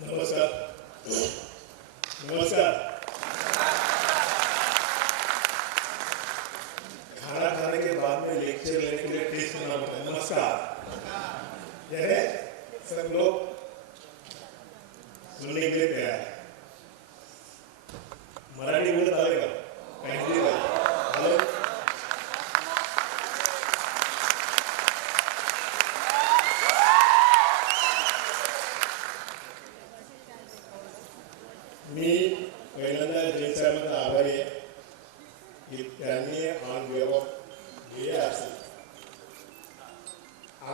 नमस्कार। नमस्कार। खाना खाने के बाद में लेक्चर लेने के लिए टेस्ट करना पड़ता है। नमस्कार। यह है सब लोग सुनने के लिए तैयार है। मराठी बोलत आले का काहीतरी हॅलो मी पहिल्यांदा जैन साहेबांना आभारी आहे की त्यांनी ऑन बिहाफ ऑफ BRC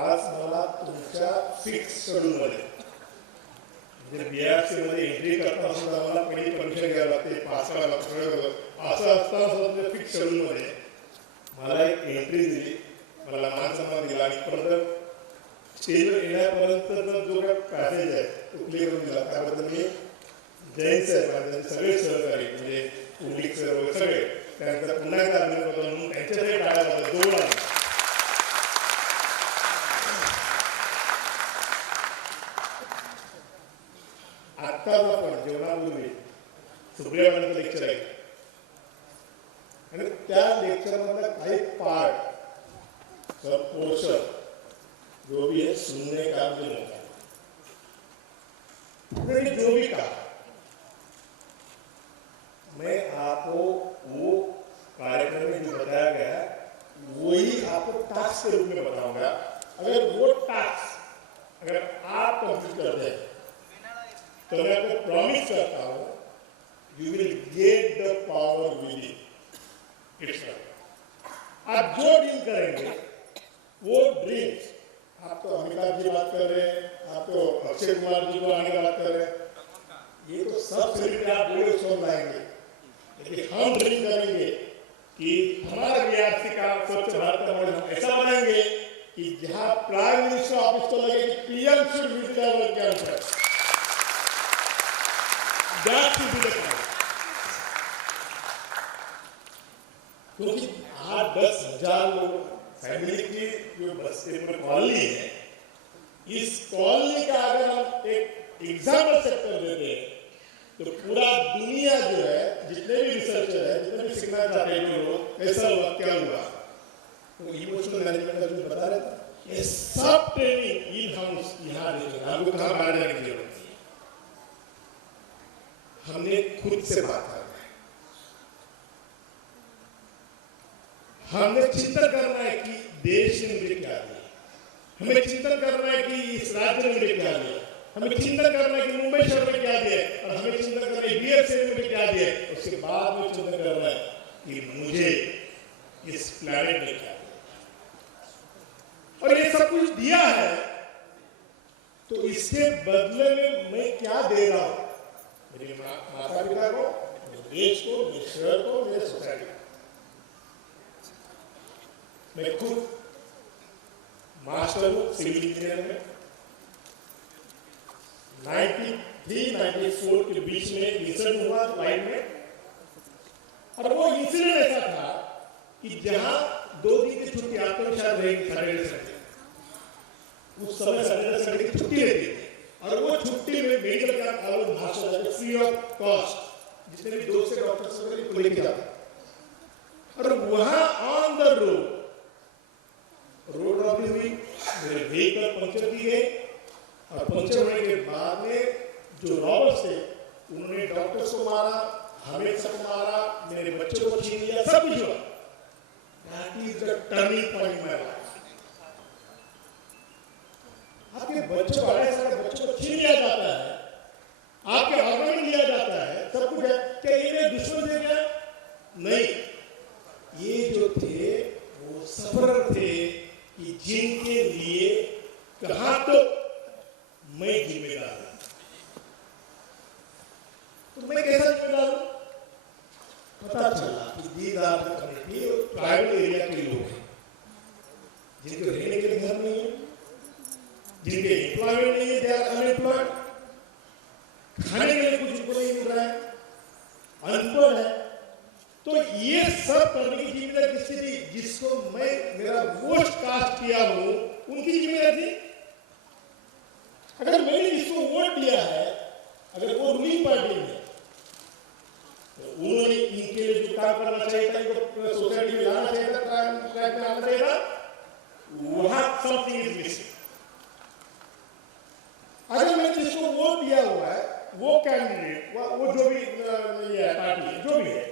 आज मला तुमच्या फिक्स शेड्यूलमध्ये म्हणजे BRC मध्ये एंट्री करता सुद्धा मला पहिली परमिशन घ्यावी लागते, पास करावं लागतं. असं असताना सुद्धा फिक्स शेड्यूलमध्ये मला एक एंट्री दिली, मला मान सन्मान दिला आणि परत स्टेजवर येण्यापर्यंतचा जो काही पॅसेज आहे तो क्लिअर करून दिला. त्याबद्दल मी जैन साहेब त्यांचे सगळे सहकारी म्हणजे पुंडलिक सर वगैरे सगळे त्यांचा पुन्हा एकदा अभिनंदन करतो म्हणून त्यांच्यासाठी टाळ्या वाजवा जोर आला. आत्ताच आपण जेवणापूर्वी सुप्रिया मॅडमचं लेक्चर आहे आणि त्या लेक्चरमधला काही पार्ट पोर्शन जो भी है सुनने का भी मौका, जो भी कहा मैं आपको वो कार्यक्रम में जो बताया गया वही आपको टास्क के रूप में बताऊंगा. अगर वो टास्क अगर आप कंप्लीट करते हैं तो मैं आपको प्रॉमिस करता हूं you will get the power with it. आप जो ड्रीम करेंगे वो ड्रीम्स, आप तो अमिताभ जी बात कर रहे हैं, आप तो अक्षय कुमार जी को आने की बात कर रहे हैं, ये तो सब सेलिब्रिटी आप बोले सुन लाएंगे. लेकिन हम ड्रीम करेंगे कि हमारा BRC का स्वच्छ भारत का मॉडल ऐसा बनाएंगे कि जहां प्राइम मिनिस्टर ऑफिस को लगे कि PM should visit our campus. That should be the plan. क्योंकि 8-10 हजार लोग फैमिली की जो बस्ती पर कॉलोनी है, इस कॉलोनी का अगर हम एक एग्जाम्पल सेक्टर देते हैं तो पूरा दुनिया जो है, जितने भी रिसर्चर है, जितने भी सीखना चाहते हैं जो लोग, ऐसा हुआ क्या हुआ तो इमोशनल मैनेजमेंट का जो बता रहे थे, ये सब ट्रेनिंग इन हाउस यहाँ देखेंगे. आपको कहाँ बाहर जाने की जरूरत नहीं, हमने खुद से बात करना है. हमने चिंतन करना है कि देश ने मुझे क्या दिया, हमें चिंतन करना है कि इस राज्य ने मुझे क्या दिया, हमें चिंतन करना है कि मुंबई शहर में क्या दिया है, और हमें चिंतन करना है BRC ने मुझे क्या दिया है. उसके बाद में चिंतन करना है कि मुझे इस प्लैनेट ने क्या दिया, और ये सब कुछ दिया है तो इसके बदले में मैं क्या दे रहा हूं मेरे माता पिता को, मेरे देश को, मेरे शहर को, मेरे सोसाइटी को. मैं खुद मास्टर हूं सिविल इंजीनियरिंग में. 93-94 के बीच में इंसिडेंट हुआ लाइन में, और वो इंसिडेंट ऐसा था कि जहां 2 दिन की छुट्टी आपको शायद रहेगी सैटरडे संडे, उस समय सैटरडे संडे की छुट्टी रहती थी, और वो छुट्टी में medical camp all Maharashtra free of cost जितने भी दोस्त से डॉक्टर्स वगैरह को लेके जाते, और वहां ऑन द रोड रॉबरी हुई, मेरे व्हीकल पंक्चर की गई, और पंक्चर होने के बाद में जो रॉबर्स थे उन्होंने डॉक्टर्स को मारा, हमें सबको मारा, मेरे बच्चों को छीन लिया, सब कुछ हुआ. That is the turning point in my life. आपके बच्चों को ऐसा बच्चों को छीन लिया जाता है, आपके ऑर्गन लिया जाता है, सब कुछ है. क्या ये मेरे दुश्मन थे क्या? नहीं, ये जो थे वो सफरर थे कि जिनके लिए कहा तो मैं जिम्मेदार हूं. तो मैं कैसा जिम्मेदार हूं? पता चला कि दीदार कमेटी प्राइवेट एरिया के लोग हैं जिनके रहने के लिए घर नहीं है, जिनके एम्प्लॉयमेंट नहीं है, दे आर अनएम्प्लॉयड, खाने के लिए कुछ उनको नहीं मिल रहा है, अनपढ़ है. तो ये सब करने की जिम्मेदारी किसकी थी? जिसको मैं मेरा वोट कास्ट किया हूं उनकी जिम्मेदारी थी. अगर मैंने जिसको वोट दिया है अगर वो रूलिंग पार्टी है तो उन्होंने इनके लिए जो काम करना चाहिए था, इनको सोसाइटी में लाना चाहिए था, ट्रैक में आना चाहिए था, वहां समथिंग इज मिसिंग। अगर मैं जिसको वोट दिया हुआ है वो कैंडिडेट वो जो भी ये पार्टी जो भी है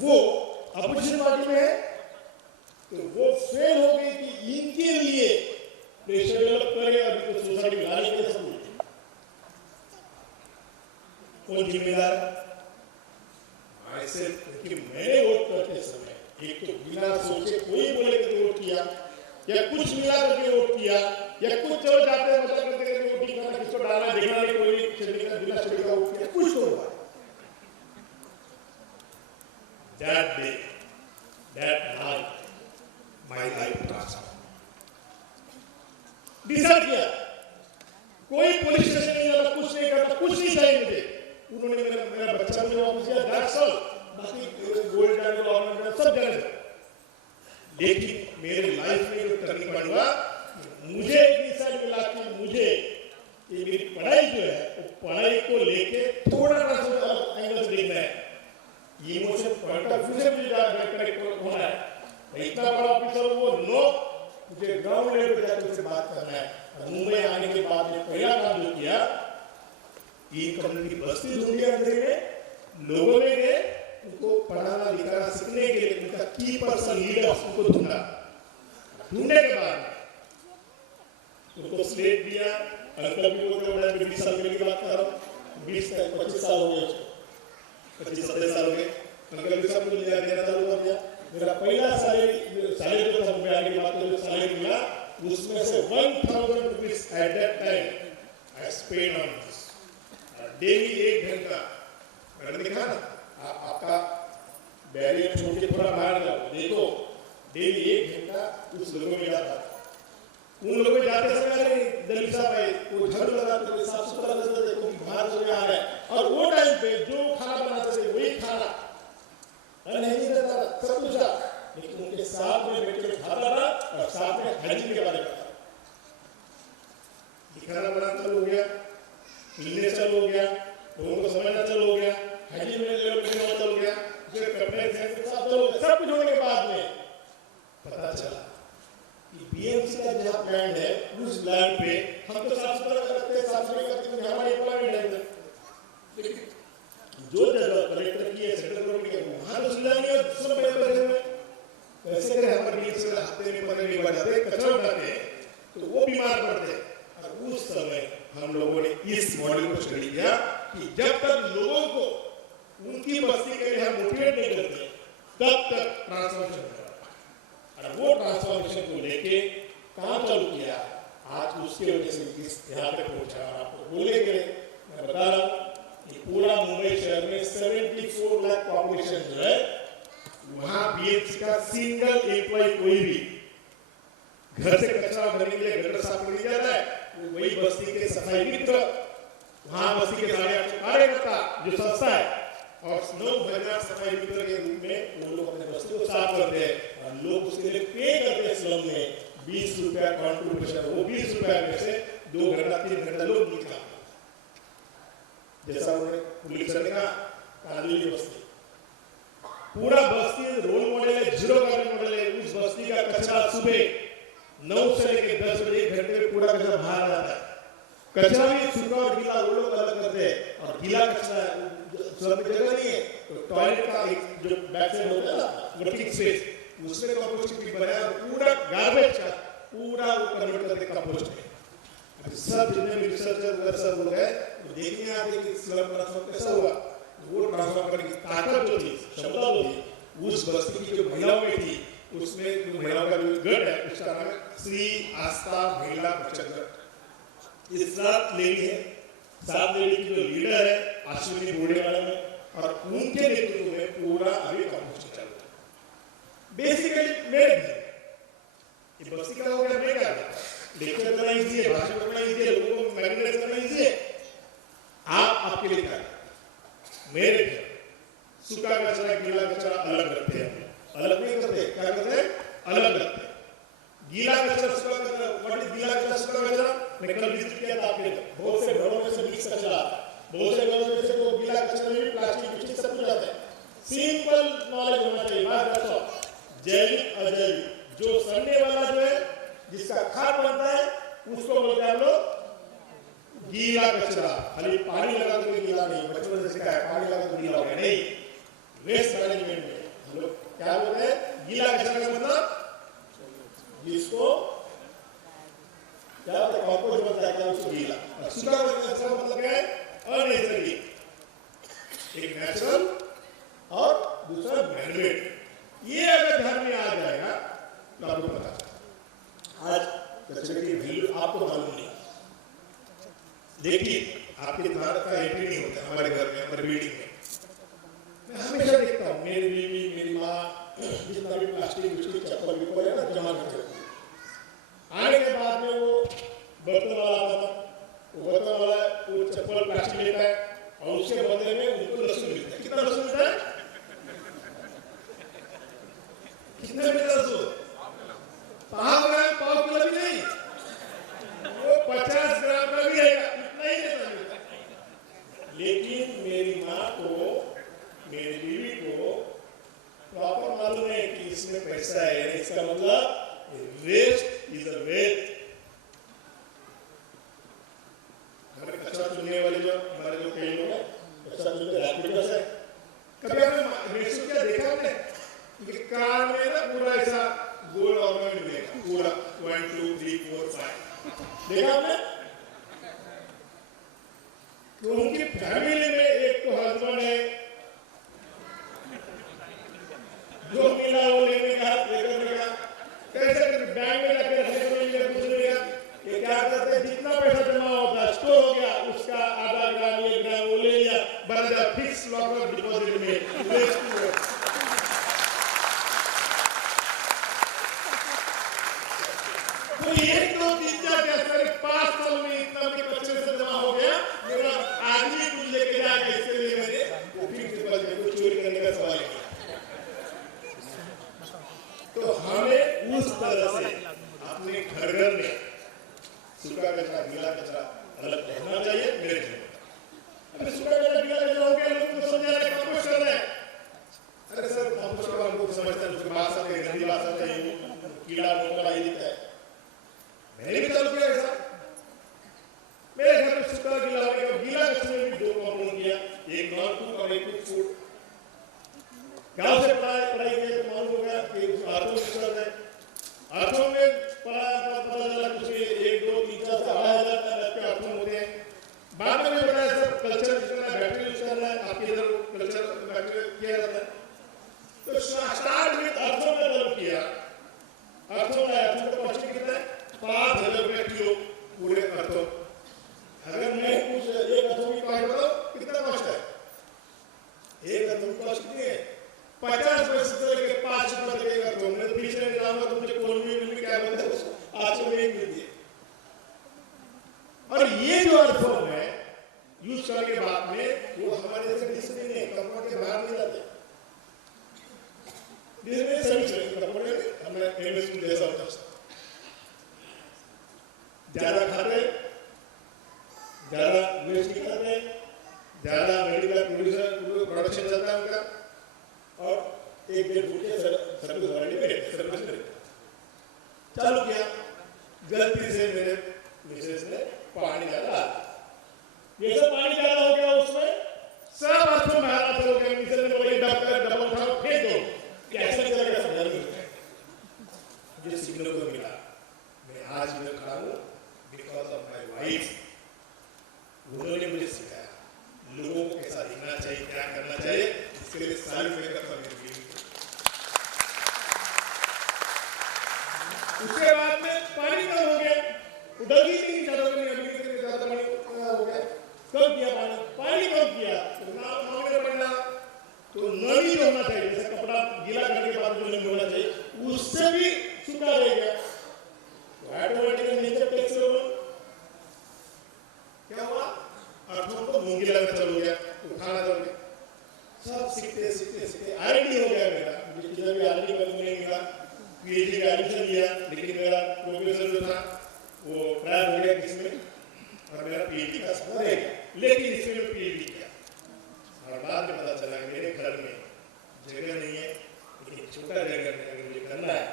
वो अपोजिशन पार्टी में है तो वो फेल हो गई कि इनके लिए प्रेशर डेवलप करे और इनको सोसाइटी में लाने के लिए कौन जिम्मेदार है? ऐसे कि मैंने वोट करते समय एक तो बिना सोचे कोई बोले कि वोट किया या कुछ मिला करके वोट किया या कुछ चलो जाते हैं मतलब करते करके वोट करना किसको डालना देखना नहीं कोई चलेगा बिना चलेगा वोट किया कुछ तो हुआ। That day, that night, my life transformed. Decide किया कोई पुलिस स्टेशन नहीं जाना, कुछ नहीं करना, कुछ नहीं चाहिए मुझे। उन्होंने मेरा बच्चा मुझे वापस किया, दैट्स ऑल। बाकी गोल्ड मेडल ऑर्नामेंट सब जाने दो। लेकिन मेरे लाइफ में जो टर्निंग पॉइंट हुआ, मुझे एक डिसाइड मिला कि मुझे ये मेरी पढ़ाई जो है वो पढ़ाई को लेके थोड़ा सा एंगल से देखना है। ये इमोशन पॉइंट ऑफ व्यू से मुझे कनेक्ट होना है। इतना बड़ा ऑफिसर वो नो, मुझे ग्राउंड लेवल पे जाकर उससे बात करना है। मुंबई आने के बाद में पहला काम जो किया, ये कम्युनिटी बस्ती ढूंढी अंधेरे में, लोगों में गए, उनको पढ़ाना लिखाना सीखने के लिए उनका की पर्सन लीडर्स उनको ढूंढा। ढूंढने के बाद उनको स्लेट दिया। अंकल भी बोलते हैं 20 साल की बात कर रहा हूँ, 20-25 साल हो गए, 25-27 साल हो गए। अंकल भी सब मिल देना चालू कर दिया। मेरा पहला सैलरी जो था मुंबई आने के बाद जो सैलरी मिला उसमें से 1000 rupees at that time I spend on this daily 1 घंटा। मैंने देखा ना आपका बैरियर छोड़ के थोड़ा बाहर जाओ, देखो डेली 1 घंटा उस लोगों में जाता। उन लोगों में जाते समय दलित साहब आए, वो झाड़ू लगाते थे, साफ सुथरा करते थे, कोई बाहर से आ रहा है और वो टाइम पे जो खाना बनाते थे वही खाना नहीं देता था, सब कुछ था, लेकिन उनके साथ में बैठ के खाता था और साथ में हाइजीन के बारे में बताता। खाना बनाना चालू हो गया, मिलने चालू हो गया, लोगों को समझना चालू हो गया, हाइजीन में लेवल करना चालू हो गया, उसके कपड़े सब कुछ होने के बाद में पता चला कि बीएमसी का जहाँ प्लान है उस लैंड पे हम तो साफ सुथरा करते हैं, साफ सफाई करते हैं, हमारी प्लान है, लेकिन जो जगह कलेक्टर की है, सेंट्रल गवर्नमेंट की है, वहाँ तो सुविधा नहीं है, दूसरे पैसे भरे हुए वैसे करें। हमारे बीएमसी में हफ्ते में 15 दिन जाते हैं, कचरा उठाते हैं तो वो बीमार पड़ते हैं। और उस समय हम लोगों ने इस मॉडल को स्टडी किया कि जब तक लोगों को उनकी बस्ती के लिए हम मोटिवेट नहीं करते तब तक ट्रांसफॉर्मेशन होगा। और वो ट्रांसफॉर्मेशन को लेके काम चालू किया, आज उसके वजह से इस यहाँ तक पहुंचा। आपको बोले गए, मैं बता रहा हूँ कि पूरा मुंबई शहर में 74 लाख पॉपुलेशन जो है, वहां बीएमसी का सिंगल एम्प्लॉय कोई भी घर से कचरा भरने के लिए गटर साफ करने जाता है, वो वही बस्ती के सफाई मित्र, वहां बस्ती के 850 कार्यकर्ता जो संस्था है और 9,000 सफाई मित्र के रूप में वो लोग अपने बस्ती को साफ करते हैं और लोग उसके लिए पे करते हैं। स्लम में 20 रुपया कॉन्ट्रीब्यूशन, वो 20 रुपया में से 2 घंटा 3 घंटा लोग निकला। जैसा उन्होंने पुलिस ने कहा, कांदिवली बस्ती पूरा बस्ती रोल मॉडल है, जीरो कार्बन मॉडल है। उस बस्ती का कचरा सुबह 9 से लेकर 10 बजे 1 घंटे में पूरा कचरा बाहर आता है। कचरा भी सूखा और गीला वो लोग अलग करते हैं, और गीला कचरा सब जगह नहीं है तो टॉयलेट का एक जो बैक साइड होता है ना वर्किंग स्पेस, उसमें कंपोस्ट भी बनाया, पूरा गार्बेज का पूरा वो कन्वर्ट करते कंपोस्ट में। सब जितने भी रिसर्चर वगैरह सब लोग हैं वो देखने आते कि स्लम ट्रांसफर कैसा हुआ। वो ट्रांसफर करने की ताकत जो थी, क्षमता जो थी, उस बस्ती की जो महिलाओं में थी, उसमें जो महिलाओं का जो गढ़ है उसका नाम है श्री आस्था महिला बचत गढ़। ये 7 लेडी है, 7 लेडी की जो लीडर है अश्विनी बोर्डे वाले में, और उनके नेतृत्व में पूरा अभी कंपोस्ट चालू है। बेसिकली मेरे ये बस्ती का हो गया, मैं क्या लेक्चर करना इजी है, भाषण करना इजी है, लोगों को मैनिपुलेट करना इजी है। आप आपके लिए क्या मेरे सूखा कचरा गीला कचरा अलग रखते हैं, अलग नहीं करते, क्या करते हैं अलग रखते हैं। गीला कचरा सूखा कचरा, व्हाट इज गीला कचरा सूखा कचरा, मैं कल विजिट किया था आपके, बहुत से घरों में से मिक्स कचरा आता है, सिंपल नॉलेज होना चाहिए। बात बताओ जैविक अजैविक, जो सड़ने वाला जो है जिसका खाद बनता है उसको बोलते हैं हम लोग गीला कचरा। खाली पानी लगा तो गीला नहीं, बचपन से सिखाया है पानी लगा तो गीला हो गया नहीं। वेस्ट मैनेजमेंट में हम लोग क्या बोलते हैं, गीला कचरा का मतलब जिसको क्या होता है, कंपोस्ट बनता है क्या उसको गीला, और सूखा कचरा का मतलब क्या है, अननेचुरल। एक नेचुरल और दूसरा मैनमेड। ये अगर ध्यान में आ जाएगा तो आपको पता आज कचरे की वैल्यू आपको मालूम नहीं। देखिए आपके दिमाग का एंट्री नहीं होता हमारे घर में, हमारे बिल्डिंग में। मैं हमेशा देखता हूँ मेरी बीवी मेरी माँ जितना भी प्लास्टिक चप्पल विप्पल है ना जमा करते होते, आने के बाद में वो बर्तन वाला आता था, वो बर्तन वाला वो चप्पल प्लास्टिक लेता है और उसके बदले में उनको लहसुन मिलता है। कितना लहसुन मिलता है, कितना मिलता है लहसुन, 5 ग्राम 5 किलो भी नहीं, वो 50 ग्राम का भी है, इतना ही मिलता है। लेकिन मेरी माँ को मेरी बीवी को प्रॉपर मालूम है कि इसमें पैसा है, इसका मतलब वेस्ट इज अ वेस्ट। हमारे कचरा चुनने वाले जो हमारे जो कई लोग हैं कचरा चुनते रैपिडस है, कभी आपने रेशो क्या देखा आपने कि कार में ना पूरा ऐसा गोल ऑर्नामेंट मिलेगा पूरा 1 2 3 4 5 देखा आपने। तो उनकी फैमिली में एक तो हस्बैंड है जो मिला वो लेने का लेकर का कैसे बैंक में जाकर रखने को नहीं कुछ नहीं का। ये क्या करते हैं, जितना पैसा जमा होता है स्टोर हो गया उसका आधा ग्राम 1 ग्राम वो ले लिया, बन गया फिक्स लॉकर डिपॉजिट में। तो एक दो तीन चार क्या 5 साल में इतना भी कचरे से जमा हो गया, मेरा आदमी कुछ लेके जाएगा इसके लिए मैंने फिक्स डिपॉजिट को चोरी करने का सवाल किया। तो हमें उस तरह से अपने घर घर में सूखा कचरा गीला कचरा अलग होना चाहिए। मेरे घर में सूखा कचरा गीला कचरा हो गया, लोग तो समझ रहे कंपोस्ट कर रहे हैं। अरे सर कंपोस्ट का हमको समझता है, उसके बाद से गंदी भाषा से कीड़ा मकोड़ा ये दिखता है। मैंने भी चालू किया ऐसा, मेरे घर में सूखा गीला हो गया। गीला कचरे में भी 2 कंपोनेंट किया, एक नॉन कुक और एक कुक फूड। गांव से पढ़ाई किया तो मालूम होगा कि अर्थों में कितना है, अर्थों में पता चला कुछ 1 2 3 4 5,000 तक के अर्थों होते हैं। बाद में भी पता है सर कल्चर यूज करना है, बैटरी यूज करना है, आपके इधर कल्चर बैटरी किया जाता है। तो स्टार्ट में अर्थों में डेवलप किया, अर्थों का कॉस्ट कितना है 5,000 रुपये किलो पूरे अर्थों। अगर मैं कुछ एक अर्थों की कॉस्ट बताऊं कितना कॉस्ट है, एक अर्थों की कॉस्ट कितनी है 50 पैसे से लेकर 5 रुपए तक का। तो मैं बीच में जाऊंगा तो मुझे कोलमी मिल क्या बोलते हैं, आज से नहीं मिलती है। और ये जो अर्थों है यूज करने के बाद में वो हमारे जैसे डिसिप्लिन है, कंपनी के बाहर नहीं जाते। डिसिप्लिन सभी कंपनी हमें एमएस में जैसा होता है, ज्यादा खाते ज्यादा वेस्ट नहीं करते, ज्यादा मेडिकल प्रोडक्शन चलता है उनका, और 1-1.5 फुट के सर्विस वारंटी चालू किया। गलती से मेरे मिसेस ने पानी डाला, ये सब पानी डाला हो गया उसमें, सब अर्थों में हालात हो गए। मिसेस ने बोली डबल उठाओ फेंक दो, कैसे चलेगा समझ नहीं। मुझे सिग्नल को मिला, मैं आज मैं खड़ा हूँ बिकॉज ऑफ माई वाइफ। उन्होंने मुझे सिखाया लोगों को कैसा दिखना चाहिए, क्या करना चाहिए, इसके लिए सारी मैं करता हूँ। उसके बाद में पानी कम हो गया, उधर ही नहीं ज्यादा पानी हो गया, कम किया पानी कम किया तो मांगने पड़ना। तो नमी जो होना चाहिए, जैसे कपड़ा गीला करने के बाद जो नमी होना चाहिए उससे भी सूखा रह गया, तो ऑटोमेटिकली नीचे टेक्स क्या हुआ, अर्थों को मूंगी लगना चालू हो गया, उठाना चालू हो गया। सब सीखते सीखते सीखते आरएनडी हो गया मेरा। मुझे किधर भी आरएनडी करने नहीं मिला, पीएचडी का एडमिशन लिया, लेकिन मेरा प्रोफेसर जो था वो प्रायर हो गया किसमें, और मेरा पीएचडी का सफर है, लेकिन इसमें मैं पीएचडी किया। और बाद में पता चला मेरे घर में जगह नहीं है, लेकिन छोटा जगह में अगर मुझे करना है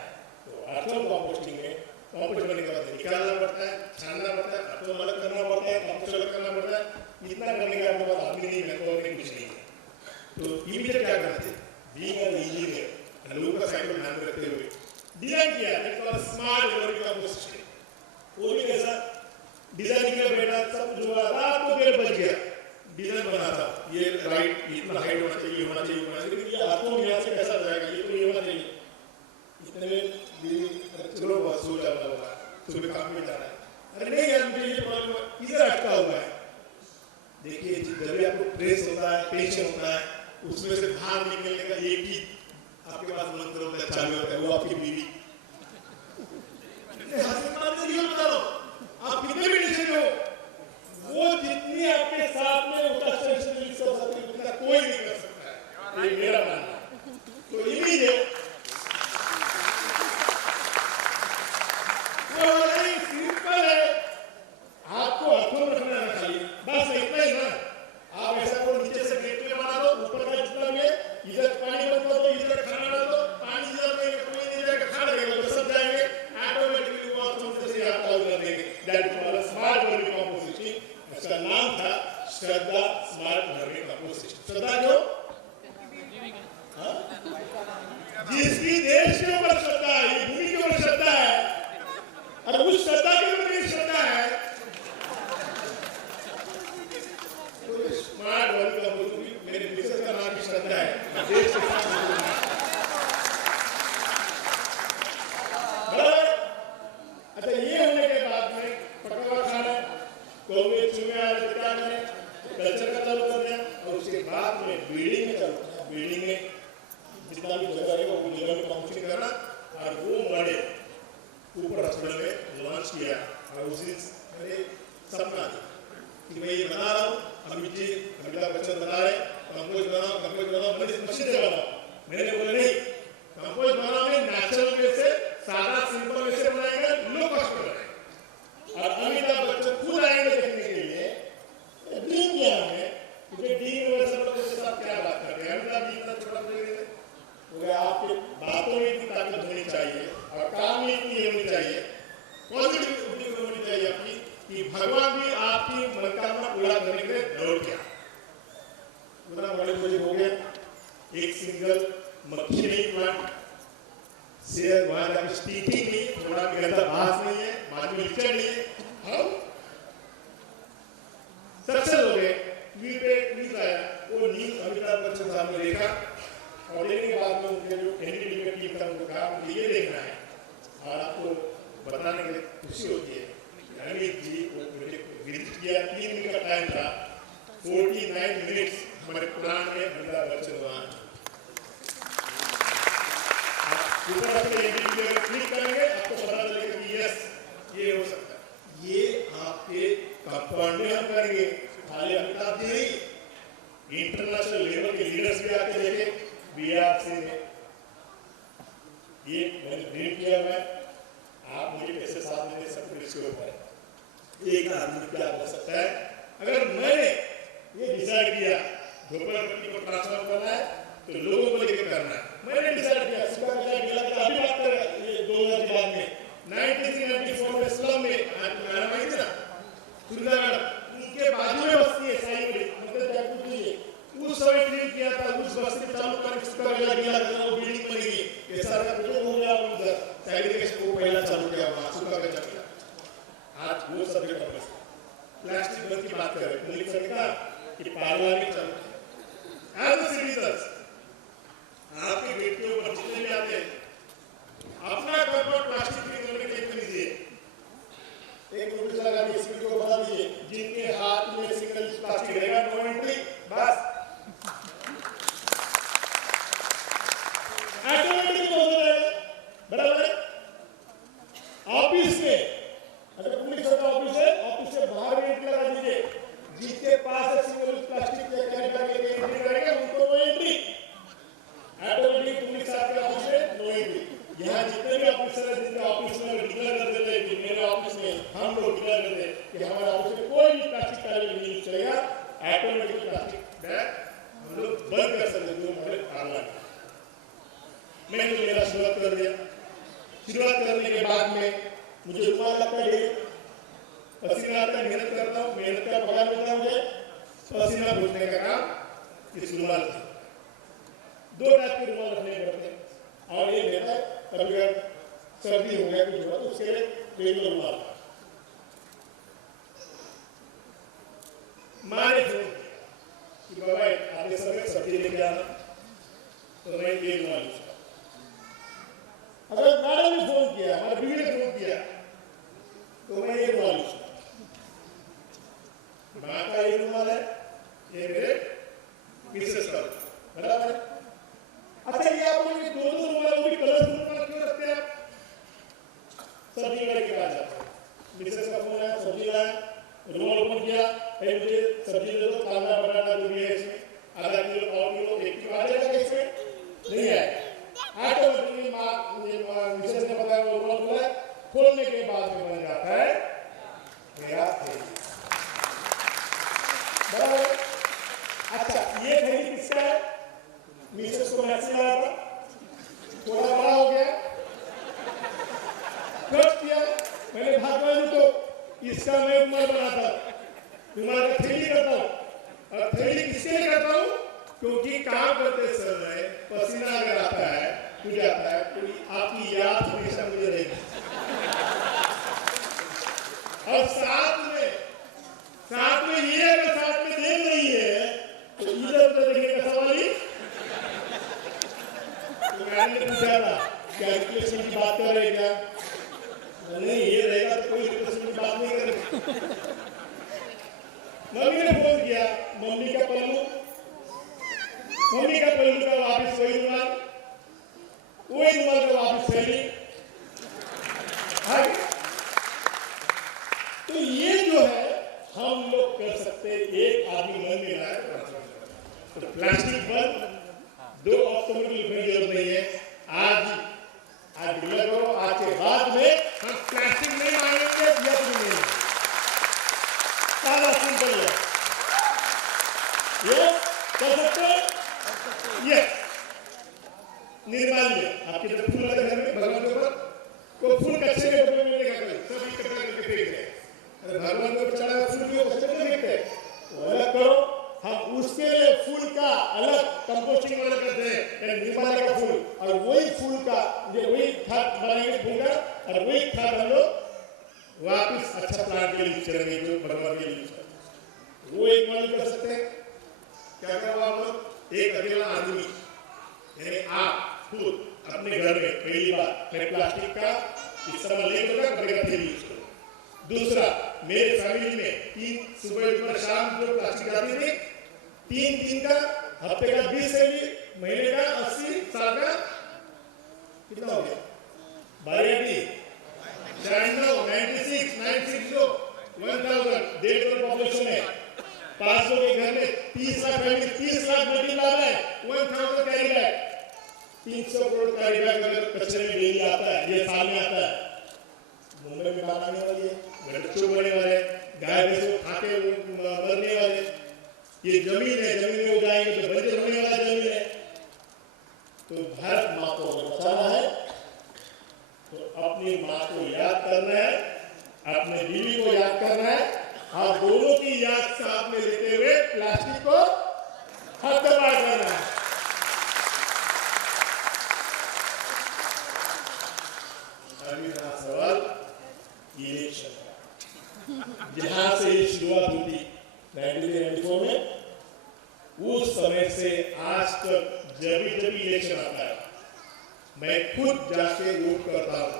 तो अर्थो कंपोस्टिंग में कंपोस्ट बनने के बाद निकालना पड़ता है, छानना पड़ता है, अर्थो अलग करना पड़ता है, कंपोस्ट अलग करना पड़ता है। इतना करने के बाद आदमी नहीं, मैं तो नहीं कुछ नहीं है। तो इमीडिएट क्या करते, बीइंग एन इंजीनियर लोगों का साइकिल ध्यान में रखते हुए डिजाइन किया एक स्मार्ट वर्मी कंपोस्ट सिस्टम। वो भी कैसा डिजाइन किया बेटा, सब जो रात को 1:30 बज गया डिजाइन बना था, ये राइट इतना हाइट होना चाहिए, होना चाहिए, होना चाहिए, लेकिन ये हाथों में यहाँ से कैसा जाएगा, ये तो ये होना चाहिए। इतने में चलो बस हो जाता होगा, सुबह काम में जाना है, अरे नहीं यार मुझे ये प्रॉब्लम इधर अटका हुआ है। देखिए जब भी आपको प्रेस होता है, टेंशन होता है, उसमें से बाहर निकलने का एक ही आपके पास मंत्र होता है, चालू होता है, वो आपकी बीवी। आप कितने भी टेंशन हो, वो जितनी आपके साथ में उतना उतना कोई नहीं कर सकता है, ये मेरा मानना। तो इमीडिएट सिंपल है, आपको अर्थों में रखना चाहिए, बस इतना ही ना। आप ऐसा को नीचे से गेट बना दो, ऊपर का जितना भी है, इधर पानी बंद कर दो, इधर खाना डाल दो, पानी इधर में कोई नहीं जाएगा, खाना देगा तो सब जाएंगे, ऑटोमेटिकली वो आप से आप कॉल कर देंगे। That is called smart vermi compost system. उसका नाम था श्रद्धा स्मार्ट वर्मी कंपोस्ट सिस्टम। श्रद्धा जो जिसकी देश के ऊपर श्रद्धा है, ये भूमि के ऊपर श्रद्धा है, और उस श्रद्धा के ऊपर मेरी श्रद्धा है, तो स्मार्ट वर्मी कंपोस्ट मेरे मिसेस का नाम भी श्रद्धा है, देश के साथ। अच्छा ये होने के बाद में पकवा खाना, कौवे चूहे आदि क्या करें, कल्चर का चालू कर दिया, और उसके बाद में ब्रीडिंग में चालू किया। ब्रीडिंग में जितना भी जगह रहेगा वो जगह में काउंसलिंग करना, और वो मॉडल ऊपर हॉस्पिटल में लॉन्च किया, और उसी मैंने सपना था कि मैं ये बना रहा हूँ, अमिताभ बच्चन बना रहे, कंपोस्ट बनाओ, मशीन से बनाओ। मैंने बोला नहीं, कंपोस्ट बनाओ में नेचुरल वे से, सादा सिंपल वे से बनाएंगे, लो कॉस्ट पर बनाएंगे। और अमिताभ बच्चन खुद आएंगे देखने के लिए, ड्रीम किया हमने, क्योंकि ड्रीम में सब लोग के साथ क्या बात कर रहे हैं, अमिताभ जी इतना छोटा प्लेयर है, आपके बातों में इतनी ताकत होनी चाहिए और काम में इतनी होनी चाहिए, पॉजिटिव होनी चाहिए आपकी, कि भगवान भी आपकी मनोकामना पूरा करने के लिए दौड़ गया। उतना बड़े मुझे हो गया, एक सिंगल मक्खी नहीं प्लांट से वहां जाकर स्टीकिंग नहीं, थोड़ा भी गंदा बास नहीं है, बाद में लिचड़ नहीं है, हम सक्सेस हो गए। न्यूज़ आया, वो न्यूज़ अमिताभ बच्चन साहब ने देखा, और देखने के बाद में उनके जो एनडीटीवी का टीम था उनको कहा मुझे ये देखना है, और आपको बताने के लिए खुशी होती है। अमित जी को विजिट किया, 3 दिन का टाइम था, 49 मिनट्स हमारे प्लान में अमिताभ बच्चन वहां। ऊपर अपने एनडीटीवी पर क्लिक करेंगे, आपको पता चलेगा कि यस ये हो सकता है। ये आपके कंपाउंड में हम करेंगे, खाली अमिताभ जी नहीं, इंटरनेशनल लेवल के लीडर्स भी आके देखे। बीआरसी में ये मैंने ड्रीम किया हुआ है, आप मुझे कैसे साथ देंगे सब कुछ इसके ऊपर है। एक आदमी क्या कर सकता है, अगर मैंने ये डिसाइड किया झोपड़पट्टी को ट्रांसफर करना है तो लोगों को लेकर करना है, मैंने डिसाइड किया अभी बात कर रहा है, 2000 के बाद में 1994 में स्लम में मैडम आई थी ना, सुंदर मैडम, उनके बाजू में बस्ती है साई, मतलब क्या कुछ नहीं है, उस समय ड्रीम किया था, उस बस्ती चालू कर इसका गया वो बिल्डिंग बनेगी, ये सारा कुछ हो गया, उधर सेग्रीगेशन को पहला चालू किया, वहां सुखा गया किया। आज वो सब्जेक्ट पर प्लास्टिक बंद की बात करें तो लिख सकता कि पार्लियामेंट चालू किया। एज अ सिटीजन आपके गेट के ऊपर जितने भी आते हैं अपना कंफर्ट प्लास्टिक की करने के लिए दीजिए, एक नोटिस लगा दिए, स्पीड को बता दीजिए, जिनके हाथ में सिंगल प्लास्टिक रहेगा नो एंट्री, बस ऑटोमेटिक हो जाएगा। बराबर है। ऑफिस में अगर पुलिस का ऑफिस है, ऑफिस से बाहर गेट लगा दीजिए, जिसके पास सिंगल प्लास्टिक या कैरी बैग लेके एंट्री करेंगे उनको नो एंट्री, ऑटोमेटिक पुलिस आपके ऑफिस में नो एंट्री। यहाँ जितने भी ऑफिसर है, जिनके ऑफिस में डिक्लेयर कर देते हैं कि मेरे ऑफिस में हम लोग डिक्लेयर करते हैं कि हमारे ऑफिस में कोई भी प्लास्टिक का नहीं चलेगा, ऑटोमेटिक शुरुआत कर दिया। शुरुआत करने के बाद में मुझे रुमाल लगता है, पसीना आता है, मेहनत करता हूँ, मेहनत का पगार मिलता है मुझे, पसीना पूछने का काम इस रुमाल से। 2 टाइप के रुमाल रखने पड़ते हैं और ये लेता है कभी अगर सर्दी हो गया कुछ हुआ तो उसके लिए रेगुलर रुमाल। माँ ने फोन कि बाबा आगे समय सब्जी लेके आना, तो मैं ये रुमाल यूज करूँ। अगर मैडम ने फोन किया, हमारे बीवी ने फोन किया, तो मैं ये रुमाल यूज करूँ। माँ का ये रुमाल है, ये मेरे मिसेस का बराबर है। अच्छा ये आप लोग दोनों रुमालों की कलरफुल रुमाल क्यों रखते हैं आप? सब्जी वाले के पास जाते हैं, मिसेस का फोन आया, सब्जी लाया, रुमाल ओपन किया, मुझे सब्जी दे दो, कांदा बटाटा जो भी है इसमें, आधा किलो, पाव किलो, 1 किलो आ जाएगा इसमें? नहीं आएगा। ऑटोमेटिकली मिसेस ने बताया वो रुमाल खोला, खोलने के बाद में बन जाता है मेरा थैली। बराबर। अच्छा ये थैली किसका है? मिसेस को मैसेज आया था, थोड़ा बड़ा हो गया, कट किया, मैंने भागवानी तो इसका मैं रुमाल बनाता, रुमाल का थैली करता हूँ। और थैली किसके लिए करता हूँ? क्योंकि काम करते समय पसीना अगर आता है, टूट जाता है, तो आपकी याद हमेशा मुझे रहेगी। और साथ में ये अगर साथ में देख रही है तो इधर उधर देखने का सवाल ही। तो मैंने पूछा था क्या रिप्लेसमेंट की बात कर रहे क्या? नहीं, ये रहेगा तो कोई रिप्लेसमेंट की बात नहीं करेगा। मम्मी ने फोन किया, मम्मी का पहलू का वापिस वही रुमाल का वापिस थैली। तो ये जो है हम लोग कर सकते, एक आदमी मन में लाए तो प्लास्टिक पर 2 अक्टूबर की लिखने की जरूरत नहीं है। आज डिक्लेयर करो, आज के बाद में हम प्लास्टिक नहीं मांगेंगे, नहीं। सारा सिंपल है, ये कर सकते हैं। ये निर्माल्य आपके जब फूल लगे घर में भगवान के ऊपर, को फूल कच्चे के डब्बे में लेकर गए, सब इकट्ठा करके फेंक दे। अरे भगवान को चढ़ा फूल भी कच्चे में फेंकते, अलग करो। हम उसके लिए फूल का अलग कंपोस्टिंग वाला करते हैं, निर्माल्य का फूल, और वही फूल का वही खाद बनाएंगे फूल का, और वही खाद हम लोग वापिस अच्छा प्लांट के लिए यूज करेंगे, जो भगवान के लिए यूज करते हैं। वो एक मालूम कर सकते हैं क्या करो आप लोग? एक अकेला आदमी यानी आप खुद अपने घर में पहली बार मैं प्लास्टिक का इस्तेमाल नहीं करूंगा, कपड़े का थैली यूज करूंगा। दूसरा, मेरे फैमिली में 3 सुबह और शाम जो प्लास्टिक आती थी, 3 दिन का, हफ्ते का 20 थैली, महीने का 80, साल का कितना हो गया? 1280, 96, 960, 1000, 1.5 करोड़ पॉपुलेशन है। 500 के घर में 30 लाख फैमिली, 30 लाख मल्टीप्लाई है 1000 carry bag, 300 crore carry bag अगर कचरे में डेली आता है, ये साल में आता है। मुंबई में बात आने वाली है, बच्चों बढ़ने वाले, गाय भैंसों खाके मरने वाले। ये जमीन है, जमीन में उगाएंगे तो बंजर होने वाला जमीन है। तो भारत माँ को बचाना है तो अपनी माँ को याद करना है, अपने बीवी को याद करना है, और दोनों की याद साथ में लेते हुए प्लास्टिक को खत्म करना है। अगली सवाल इलेक्शन, जहां से ये शुरुआत हुई 1994 में, उस समय से आज तक जब भी इलेक्शन आता है मैं खुद जाके वोट करता हूँ।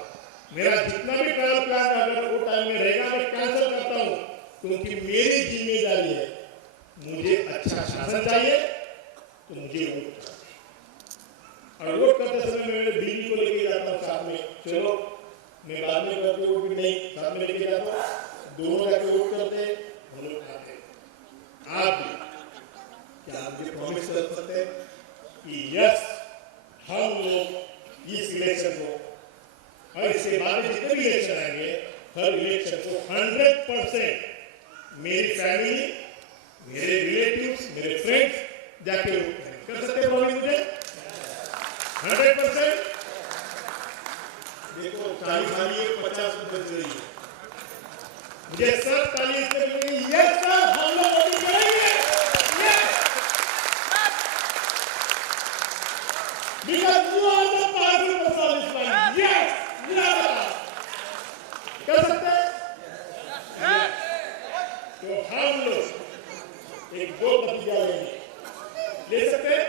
मेरा जितना भी ट्रैवल प्लान अगर वो टाइम में रहेगा मैं कैंसिल करता हूँ, क्योंकि मेरी जिम्मेदारी है। मुझे अच्छा शासन चाहिए तो मुझे वोट करना, और वोट करते समय मैं मेरे बीवी को लेके जाता हूँ साथ में, चलो मैं बाद में करते वोट भी नहीं, साथ में लेके जाता हूँ, दोनों जाके वोट करते, हम लोग खाते। आप भी क्या मुझे प्रॉमिस कर सकते हैं कि यस हम लोग इस इलेक्शन को और इसके बाद जितने भी इलेक्शन आएंगे, हर इलेक्शन को 100% मेरी फैमिली, मेरे रिलेटिव्स, मेरे फ्रेंड्स जाके वोट करेंगे? कर सकते हैं प्रॉमिस मुझे? 100%? देखो 40 वाली 50 रुपए दे रही है मुझे सर 40 से मिलेगी यस सर हम लोग वोटिंग करेंगे yes because you are the powerful personality yes you are the कर सकते हैं तो हम लोग एक दो प्रतिज्ञा ले सकते हैं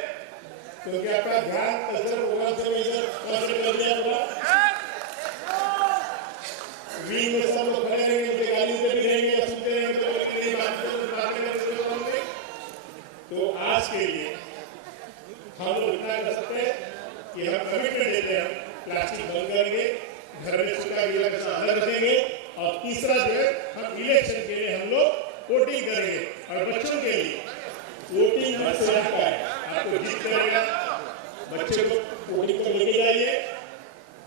क्योंकि आपका ध्यान कल्चर प्रोग्राम से इधर कल्चर कर दिया होगा वीक में सब लोग खड़े रहेंगे उनके गाली पे भी रहेंगे सुनते रहेंगे तो कितनी बातें करेंगे तो आज के लिए हम लोग इतना कर सकते हैं कि हम कमिटमेंट देते हैं प्लास्टिक बंद करेंगे घर में सूखा गीला कचरा अलग रखेंगे और तीसरा जो है हम इलेक्शन के लिए हम लोग वोटिंग करेंगे और बच्चों के लिए वोटिंग मत से का है आपको जीत करेगा बच्चे को वोटिंग पर लेके जाइए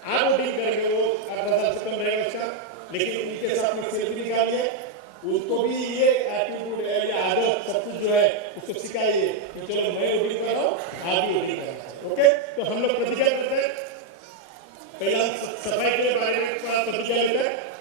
आप वोटिंग करेंगे वो 18 से कम रहेगा अच्छा लेकिन उनके साथ में सेल्फी निकालिए उसको भी ये एटीट्यूड है या आदत सब कुछ जो है उसको सिखाइए कि चलो मैं वोटिंग कर रहा हूँ आप भी वोटिंग करना ओके तो हम लोग प्रतिज्ञा करते हैं पहला सफाई के बारे में प्रतिज्ञा लेते हैं